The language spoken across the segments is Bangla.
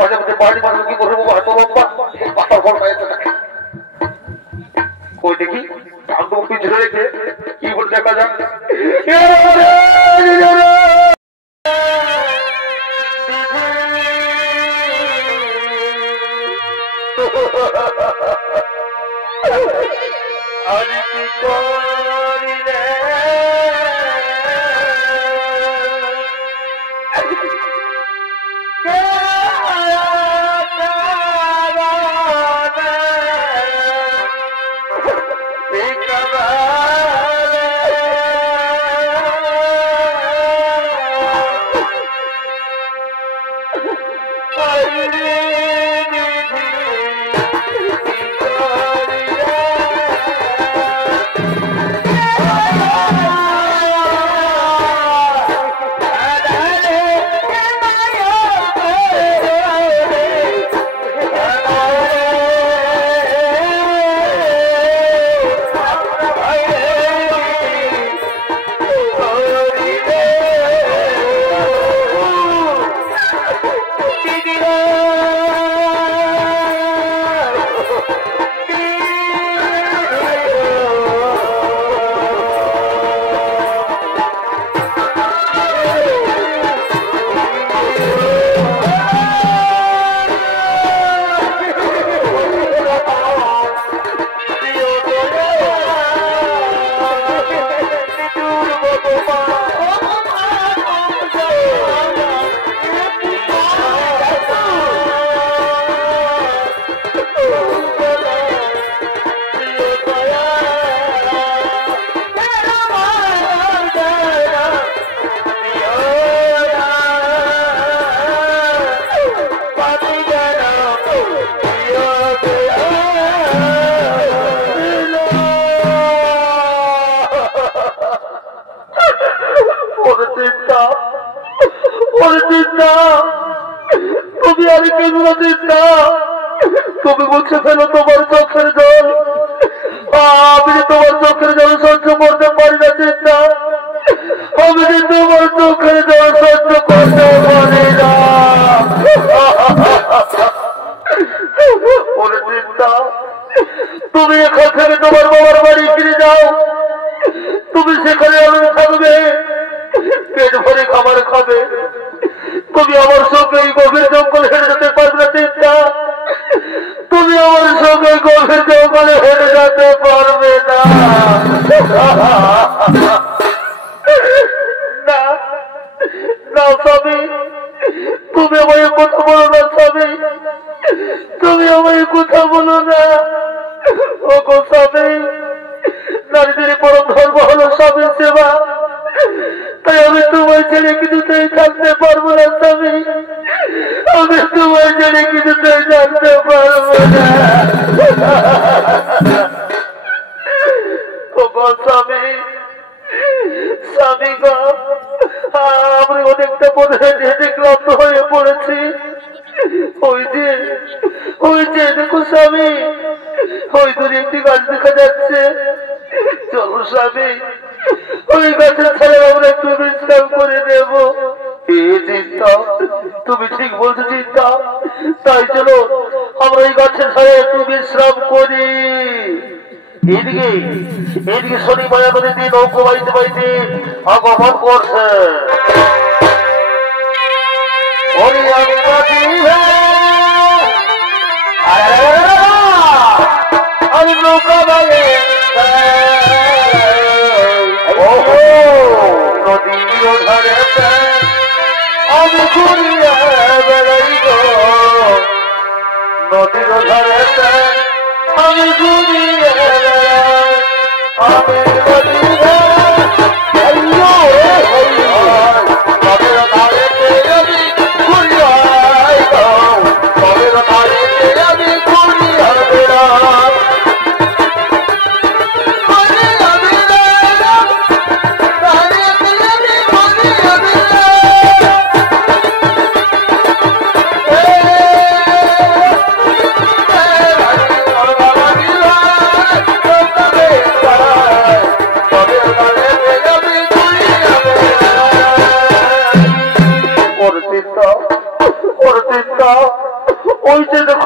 মাঝে মধ্যে বাড়ি মানুষ কি করবো এত লম্বা পাতার ফল খাইতে থাকে কই দেখি ঠাকুর পিছনে রেখে কি বলে দেখা যাক আজ কি করি রে তুমি মুছে ফেলো তোমার চোখের জল আমি তোমার চোখের জল সহ্য করতে পারি না চিন্তা আমি তোমার চোখের জল সহ্য করতে পারি না চিন্তা তুমি এখান থেকে তোমার বাবার বাড়ি ফিরে যাও তুমি সেখানে আনন্দ থাকবে পেট ভরে খাবার খাবে তুমি আমার সঙ্গে এই গভীর জঙ্গল হেঁটে যেতে পারবে না চিন্তা তুমি আমার সঙ্গে গভীর জঙ্গলে হেঁটে যেতে পারবে না না স্বামী তুমি আমায় কথা বলো না স্বামী তুমি আমায় কথা বলো না ও গো স্বামী নারীদের পরম ধর্ম হলো স্বামীর সেবা তাই আমি তোমায় ছেড়ে কিছুতেই থাকতে পারবো না স্বামী আমি তোমায় ছেড়ে কিছুতেই থাকতে পারবো না স্বামী স্বামী গো আমি অনেকটা বোধ হেঁটে ক্লান্ত হয়ে পড়েছি ওই যে দেখো স্বামী ওই দূরে একটি গাছ দেখা যাচ্ছে চলো স্বামী ওই গাছের ছায়া আমরা একটু বিশ্রাম করে নেব চিন্তা তুমি ঠিক বলছো চিন্তা তাই চলো আমরা এই গাছের ছায়া একটু বিশ্রাম করি এদিকে শনি মায়াবতী দিয়ে নৌকো বাড়িতে বাড়িতে আগমন করছে আমি নৌকা বাগে নদীর ধারে আমি ঘুরিয়া বেড়াই গো নদীর ধারে আমি ঘুরিয়া বেড়াই আমি নদীর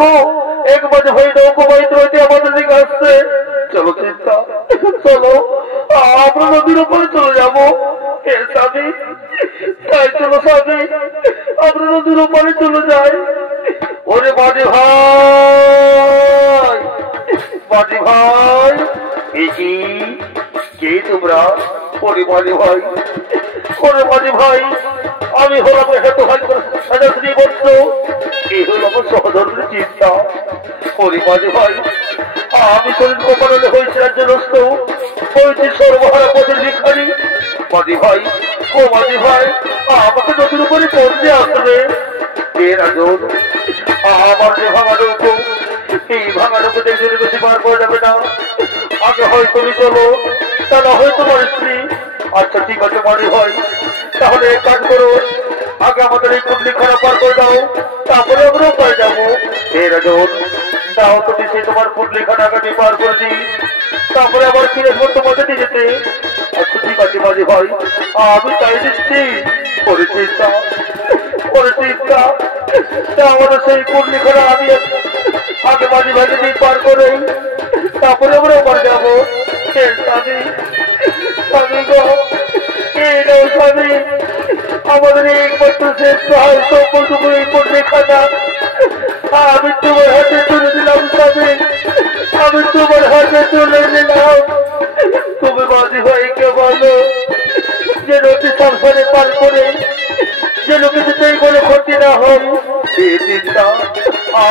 দেখো এক মাঝে ভাই নৌকো বাইতে হইতে আমাদের দিকে আসছে। চলো চিন্তা, চলো আমরা নদীর উপরে চলে যাবো। স্বামী, তাই চলো স্বামী, আমরা নদীর উপরে চলে যাই। ওরে মাঝি ভাই, মাঝি ভাই, কে তোমরা? ওরে মাঝি ভাই, ওরে মাঝি ভাই, আমি হলাম বলছো এই হল আমার সহধর্মের চিন্তা। ওরে মাঝি ভাই, আমি শরীর কপালে হয়েছে রাজ্যগ্রস্ত, হয়েছি সর্বহারা পথের ভিখারি। মাঝি ভাই, ও মাঝি ভাই, আমাকে নদীর উপরে পড়তে আসবে। কে রাজন, আমার যে ভাঙা নৌকো, এই ভাঙা নৌকো দেখে বেশি পার করা যাবে না। আগে হয় তুমি চলো, তা না হয় তোমার স্ত্রী। আচ্ছা ঠিক আছে মাঝি ভাই, তাহলে এক কাজ করো, আগে আমাদের এই কুটলি খারাপ পার করে দাও, তারপরে আমরা উপায় যাবো। হে রাজন, দাও তুমি সেই তোমার কুটলি খানা আগে পার করে দিই, তারপরে আবার ফিরে আসবো তোমাদের নিয়ে যেতে। আচ্ছা ঠিক আছে মাঝি ভাই, আমি তাই দিচ্ছি। করে চিন্তা, করে চিন্তা, আমাদের সেই কুটলি খানা আমি আগে মাঝি ভাইকে দিয়ে পার করে তারপরে আমরা উপার যাবো। স্বামী, স্বামী গো, এই নাও স্বামী, আমাদের একমাত্র শেষ সহায় সম্পর্ক এই কুটলি খানা আমি তোমার হাতে তুলে দিলাম। স্বামী, আমি তোমার হাতে তুলে দিলাম। তুমি মাঝি ভাইকে বলো যে নদী সাবধানে পার করে যেন কিছুতেই কোনো ক্ষতি না হয়। চিন্তা,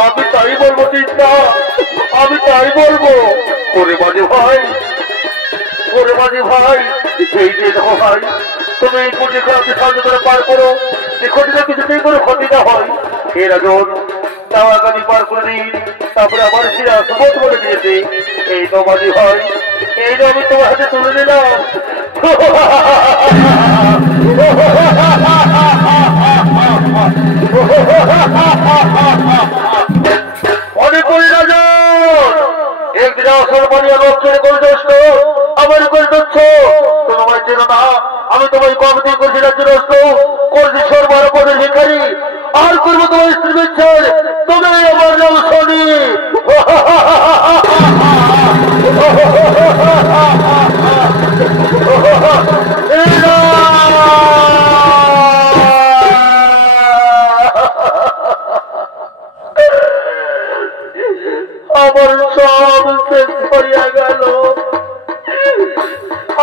আমি তাই বলবো চিন্তা, আমি তাই বলবো। করে মাঝি ভাই, করে মাঝি ভাই, এই যে দেখো ভাই, তুমি এই কুটলি খানাকে সাহায্য করে পার করো, যে ক্ষতিটা কিছুতেই কোনো ক্ষতি না হয়। এ রাজন, তাও আগামী পার করে দিন, তারপরে আবার ফিরে আসবো বলে দিয়েছে। এই তো মাঝি ভাই, এই যে আমি তোমার হাতে তুলে দিলাম। অনেক করি রাজন, একদিন আসল বাড়িয়া লোক ছেড়ে করে দোষ আমার করে দোষ তোমায় চেনো না। আমি তোমায় কম দিয়ে করছি রাজ্যগ্রস্ত, করছি সর্বার পদের ভিখারি, আর করবো তোমার স্ত্রী বিচ্ছেদ। তুমি আমার নাম শনি। আমার সব শেষ করিয়া গেল,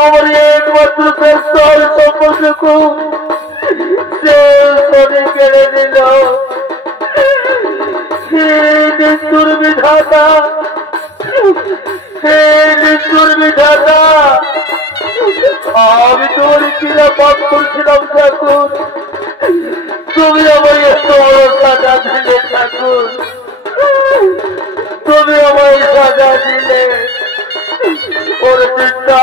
আমার একমাত্র শেষ সম্পর্ক সে শনি কেড়ে নিল। হে নিষ্ঠুর বিধাতা, হে নিষ্ঠুর বিধাতা, আমি তোর কিনা পাপ করছিলাম ঠাকুর, তুমি আমার এত বড় সাজা দিলে ঠাকুর, তুমি আমার সাজা দিলে। ওর চিন্তা,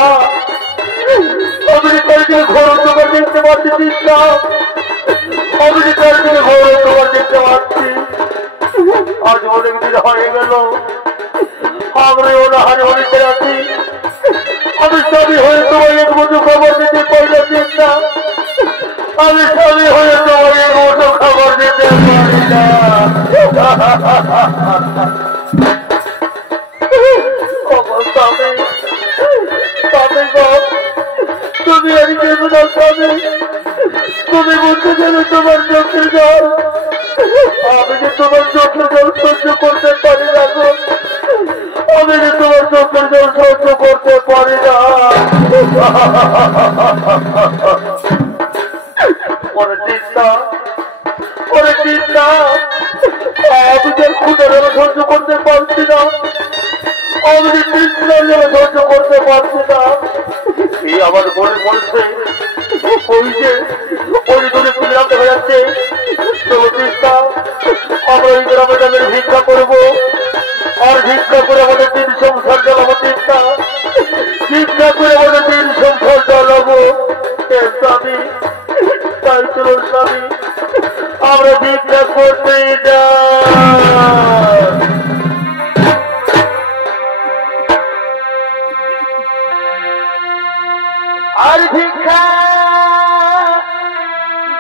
আমেরিকার দিকে ঘোর তোমার দেখতে পাচ্ছি চিন্তা, আমেরিকার দিকে ঘোর তোমার দেখতে পাচ্ছি। আজ অনেক দিন হয়ে গেল, আমরা অনাহারে অনেকে আছি, আমি স্বামী হয়ে তোমার এক মতো খবর দিতে পারি চিন্তা, আমি স্বামী হয়ে তোমার এক মতো খবর দিতে পারি না। তুমি আর কেবল স্বামী, তুমি বলতে গেলে তোমার চোখের জল, আমি যে তোমার চোখের জল সহ্য করতে পারি না গো, আমি যে তোমার চোখের জল সহ্য করতে পারি না। ওরে চিন্তা, ওরে চিন্তা, আমি যে ক্ষুদার সহ্য করতে পারছি না, আমি যে তৃষ্ণার জন্য সহ্য করতে পারছি না। এই আমার মনে পড়ছে ওই যে দূরে গ্রাম দেখা যাচ্ছে, চলো চিন্তা, আমরা ওই গ্রামে তাদের ভিক্ষা করবো, আর ভিক্ষা করে আমাদের দিন সংসার চালাবো। চিন্তা, ভিক্ষা করে আমাদের দিন সংসার চালাবো। স্বামী, তাই চলো স্বামী, আমরা ভিক্ষা করতে যাই। আর ভিক্ষা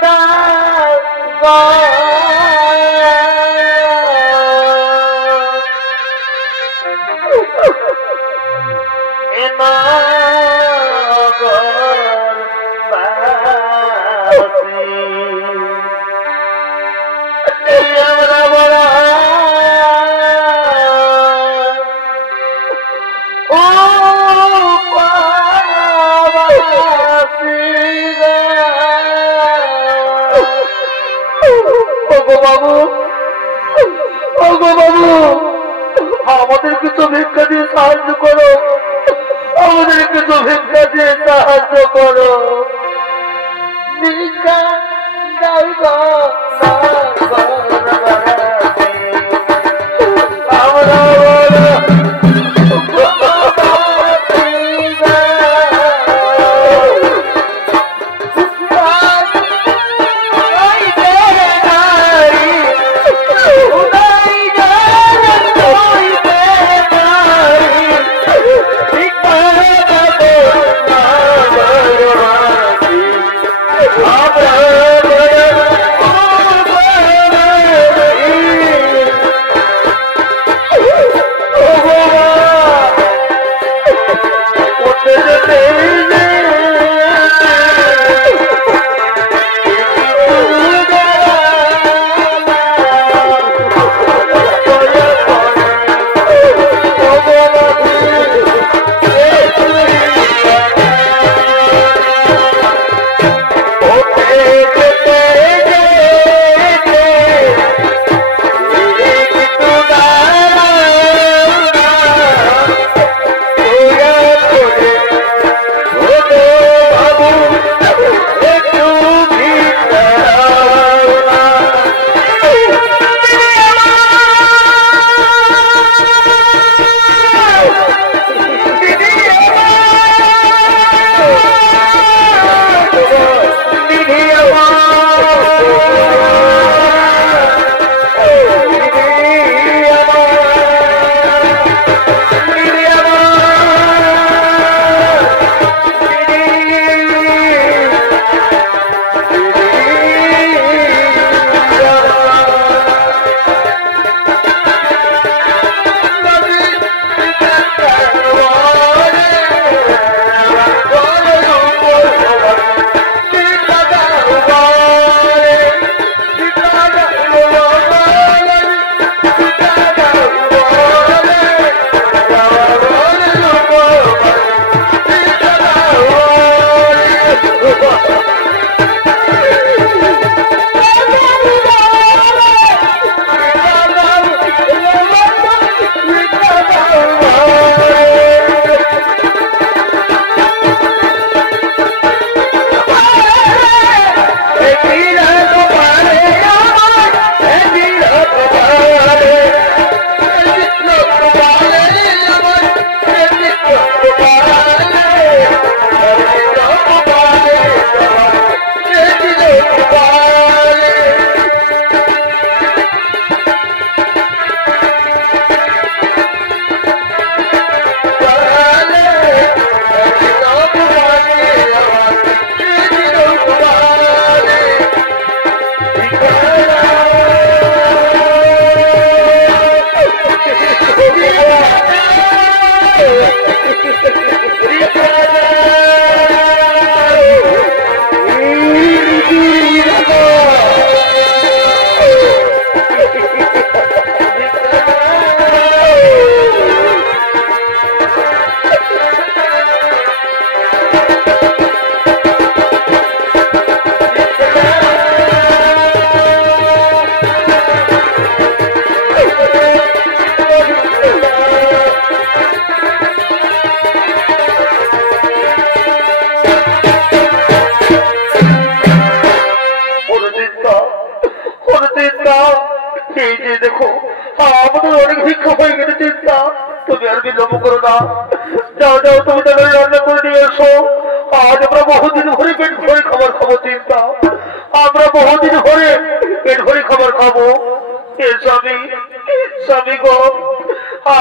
দাও বাবু ওগো বাবু আমাদের কিছু ভিক্ষা দিয়ে সাহায্য করো আমাদের কিছু ভিক্ষা দিয়ে সাহায্য করো ভিক্ষা দাও গো আমরা দেখো আমাদের অনেক ভিক্ষা হয়ে গেছে চিন্তা তুমি আর বিলম্ব করো না যাও যাও তুমি তাদের রান্না করে নিয়ে এসো আজ আমরা বহুদিন ধরে পেট ভরে খাবার খাবো চিন্তা আমরা বহুদিন ধরে পেট ভরে খাবার খাবো এ স্বামী স্বামী গো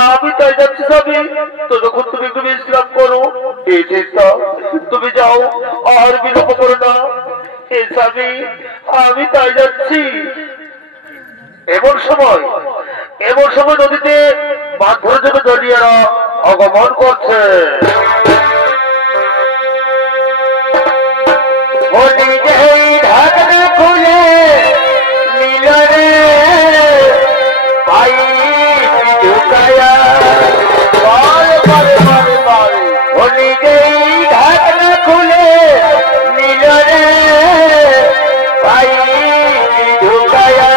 আমি তাই যাচ্ছি স্বামী তো যখন তুমি একটু বিশ্রাম করো এই চিন্তা তুমি যাও আর বিলম্ব করো না এ স্বামী আমি তাই যাচ্ছি এমন সময় নদীতে মাছ ধরে যাবে জলিয়ারা আগমন করছে। ঢাকনা খুলে নীল রে পাই ঢুকায়া ঢাকনা খুলে নীল রে পাই ঢুকায়া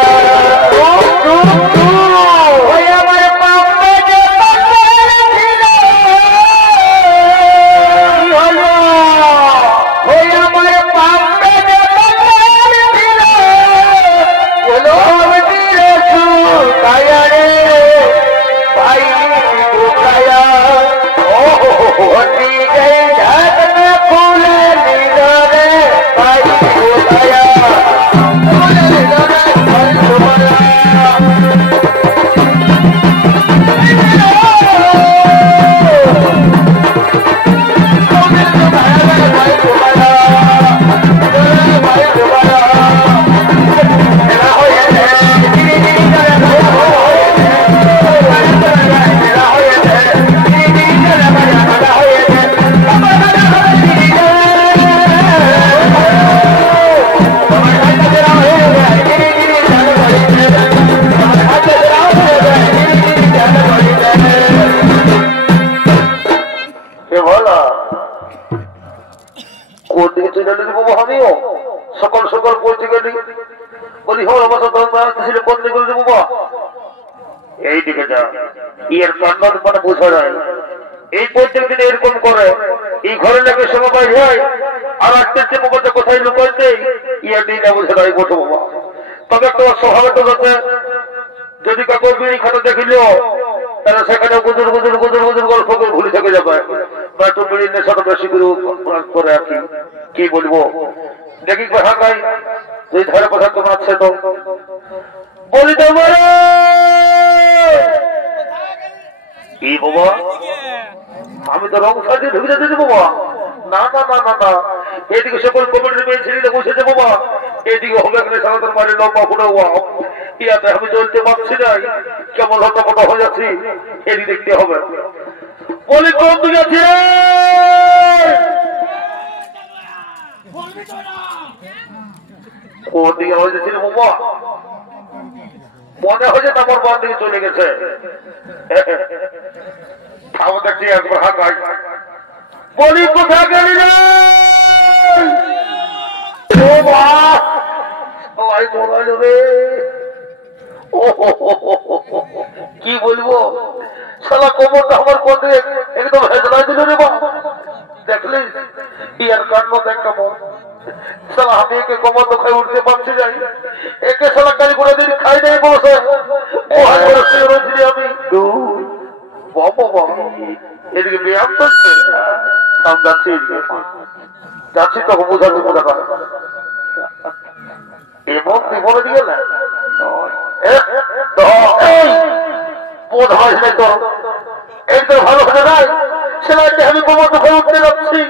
সকল সকল পত্রিকা বলি হল বন্দি করে দেবো বা এইদিকে যা এর কান্ড মানে বোঝা যায় না। এই প্রত্যেক দিন এরকম করে এই ঘরে লাগে সময় হয় আর আজকে বাবাটা কোথায় লুকাইতে ইয়ার দিন না বুঝে নাই বসে বাবা। তবে একটা স্বভাবে তো যাতে যদি কাকুর বিড়ি খাতা দেখিল তারা সেখানে গুজুর গুজুর গুজুর গুজুর গল্প করে ভুলে থেকে যাবে বা একটু বিড়ির নেশাটা বেশি করে আর কি বলবো দেখি কথা নাই তুই ধারে কথা তোমার আছে তো বলি তোমার কি বাবা আমি তো রং সাজিয়ে ঢুকে যেতে বাবা না না না না না এদিকে সকল কমিটির মেয়ে ছেলে বসেছে বাবা এদিকে হবে কিনা সারাদিন মারি লম্বা ফুটে ইয়াতে আমি চলতে পারছি না কেমন হতো মোটা হয়ে যাচ্ছি এদিকে দেখতে হবে বলি কোন দিকে আছে কোন দিকে হয়েছিল বাবা মনে হয়েছে তোমার বান দিকে চলে গেছে দেখছি একবার হাত বলি কোথা গেলি রে সবাই মোড়া যাবে কি বলবো সালা কোমরটা আমার কোন দিকে একদম হেজলা দিল রে বা দেখলি ইয়ার কান্ড দেখ কেমন সালা আমি একে কোমর দোকায় উঠতে পারছি যাই একে সালা কালি করে দিন খাই নাই বসে আমি বাবা এদিকে ব্যায়াম করছে যাচ্ছি যাচ্ছি তখন বোঝাচ্ছি কোথা পারে এমন জীবনে দিয়ে না বোধ হয় নাই তো একদম ভালো হয়ে নাই সেলাইতে আমি কোমর দোকান উঠতে যাচ্ছি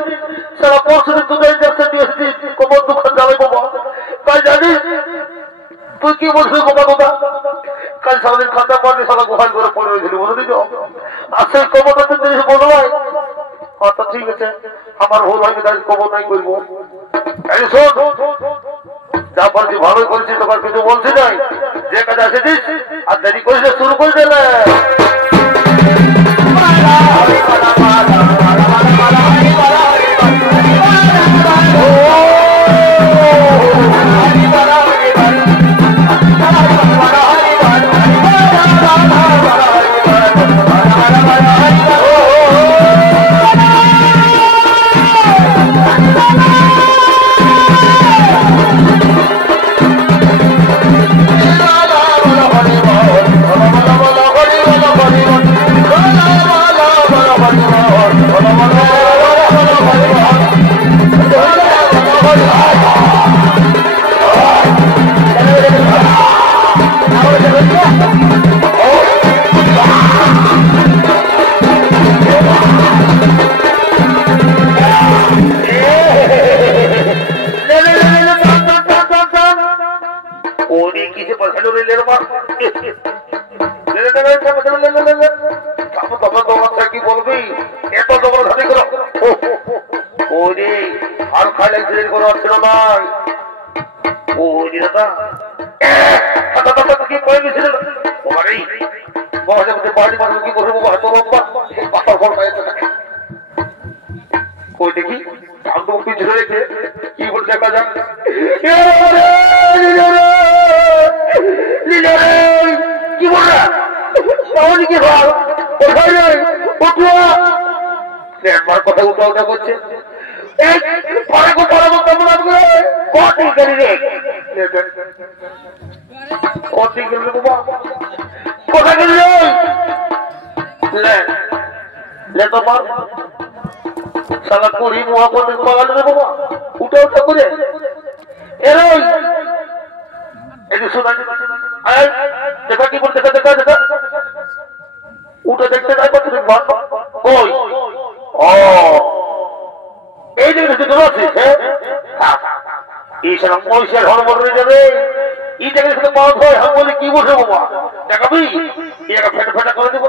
সারা পরশুদিন দুধের ইঞ্জেকশন দিয়েছি কোমর দোকান যাবে বাবা তাই জানিস তুই কি বলছিস বাবা দাদা কাল সারাদিন খাতা পারলে সারা গোহাল করে পড়ে হয়েছিল বুঝলি তো আর সেই কোমরটা তুই জিনিস বলো ভাই আচ্ছা ঠিক আছে আমার ভুল হয়নি তাই কবর নাই করবো শোন যা বলছি ভালোই করেছি তোমার কিছু বলছি নাই যে কাজ এসেছিস আর দেরি করিস শুরু করে দিলে ছিল নাই ও দাদা কি পড়ে গেছিল বাড়ি মানুষ কি করবো পাতার ঘর পাইতে থাকে কই দেখি পিছনে রেখে কি বলে দেখা যাক কি বলরা তাহলে কি ভাব একবার কথা উঠা উঠা করছে কোথায় গেল তোমার সারা করি মহাপতি পাগাল রে বাবা উঠা উঠা করে এরই এই যে শোনা দেখা কি বল দেখা দেখা দেখা উঠে দেখতে যাই কত ওই ও এই যে তোর আছিস এই সারা পয়সার হড়বড় হয়ে যাবে এই জায়গায় সাথে পাওয়া হয় আমি বলি কি বসে বাবা দেখাবি একা ফেটা ফেটা করে দেবো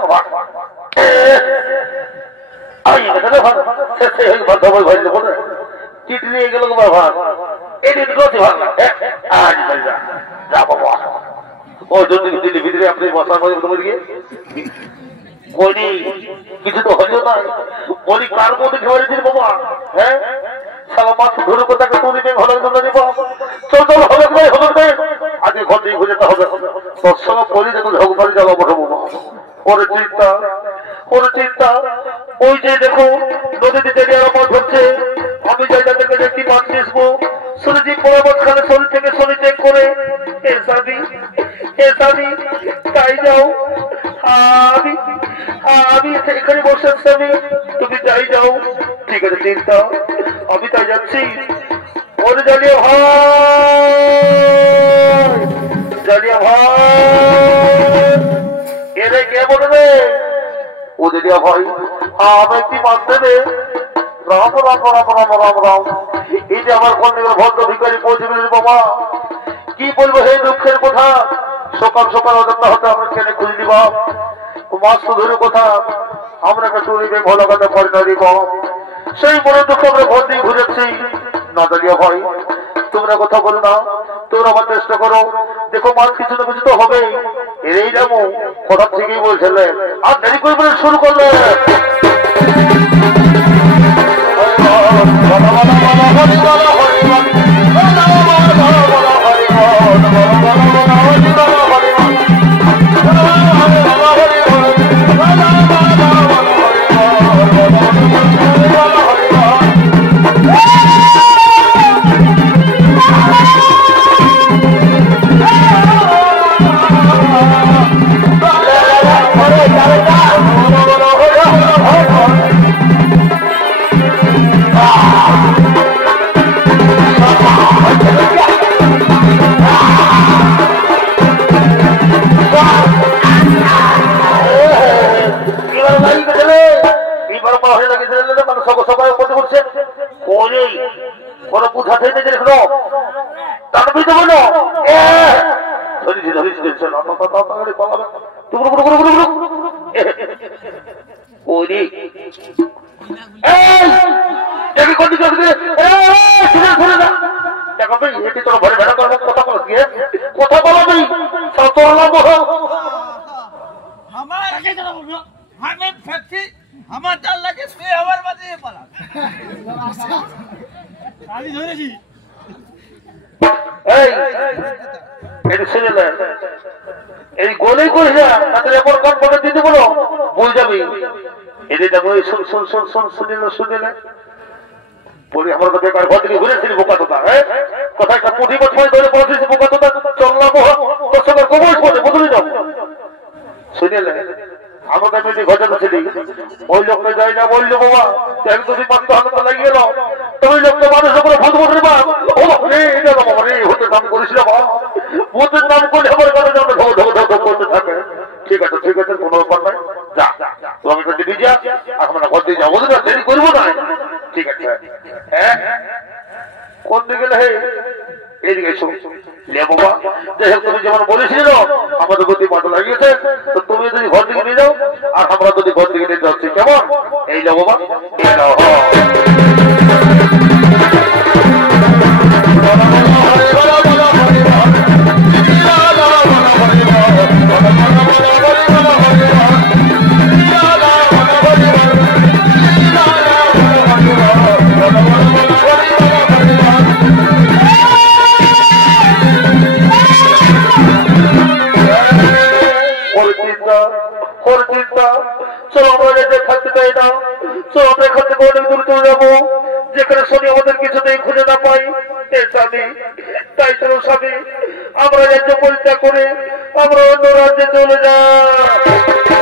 চিঠি নিয়ে গেল বাবা এই ভিতরে আপনি বসার মধ্যে কিছু তো হইল না বলি কার মধ্যে ঘেরে দিন বাবা হ্যাঁ সারা মাছ ধরে কোথাকে তুলি মেয়ে ভালো দিব চল চল হবে হবে আজকে ঘর দিয়ে ঘুরে হবে তোর সঙ্গে বলি দেখো ঝগবাড়ি যাবো বসবো ওরে চিন্তা ওই যে দেখো নদীতে জেলে আমার ধরছে আমি জায়গা থেকে একটি মাছ নিসবো শুনেছি পরামতখানে শরীর থেকে শরীর চেক করে এসাদি তাই যাও আমি এখানে বসে আছি তুমি যাই যাও ঠিক আছে চিন্তা আমি তাই যাচ্ছি ওরে জালিয়া ভাই এরে কে বলবে ও দিদিয়া ভাই আমি একটি মাছ দেবে রাম রাম রাম রাম রাম রাম এই যে আমার কোন ভদ্র ভিকারি পৌঁছে গেল বাবা কি বলবো হে দুঃখের কথা সকাল সকাল অযত্ন হতে আমরা কেনে খুঁজে দিব মাছ তো ধরে কথা আমরা একটা টুরিবে ভালো কথা পারি না দিব সেই মনে দুঃখ আমরা ভোট দিয়ে ঘুরেছি না দালিয়া ভাই তোমরা কথা বলো না তোমরা আমার চেষ্টা করো দেখো মাছ কিছু না কিছু তো হবেই এই যাবো কথা থেকেই বলছিলেন আর দেরি করে বলে শুরু করলে এই গোলেই করিস না তাদের এমন কম করে দিতে বলো ভুল যাবি এদের দেখো শুনিলে বলি আমার তো বেকার ঘর থেকে ঘুরেছিলি বোকা তোতা হ্যাঁ কোথায় একটা পুঁটি বছর ধরে পড়েছিস বোকা তোতা চললাম তোর সঙ্গে কবল করে বদলে যাও শুনিলে আমাকে আমি যে ঘটনা ছিলি ওই লোকটা যাই না বললো বাবা এক দুদিন মাত্র হাতে লাগিয়ে গেল তো ওই লোকটা মানুষের উপরে ভূত বসে বা ও রে এটা বাবা রে ভূতের নাম করিস না বাবা ভূতের নাম করলে আমার কাছে যেন ঢো ঢো ঢো করতে থাকে ঠিক আছে কোনো ব্যাপার নাই যা তো আমি তো দিবি যা আমরা ঘর দিয়ে যাবো না দেরি করবো না ঠিক আছে হ্যাঁ কোন দিকে গেলে হে এদিকে এসো লে বাবা যাই হোক তুমি যেমন বলেছিল আমাদের গতি মাথা লাগিয়েছে তো তুমি যদি ঘর দিকে নিয়ে যাও আর আমরা যদি ঘর দিকে নিয়ে যাচ্ছি কেমন এই যাও বাবা চলো আমরা এখান থেকে অনেক দূর চলে যাবো, যেখানে শনি আমাদের কিছুতেই খুঁজে না পাই। এ স্বামী, তাই চলো স্বামী, আমরা রাজ্য পরিত্যাগ করে আমরা অন্য রাজ্যে চলে যাই।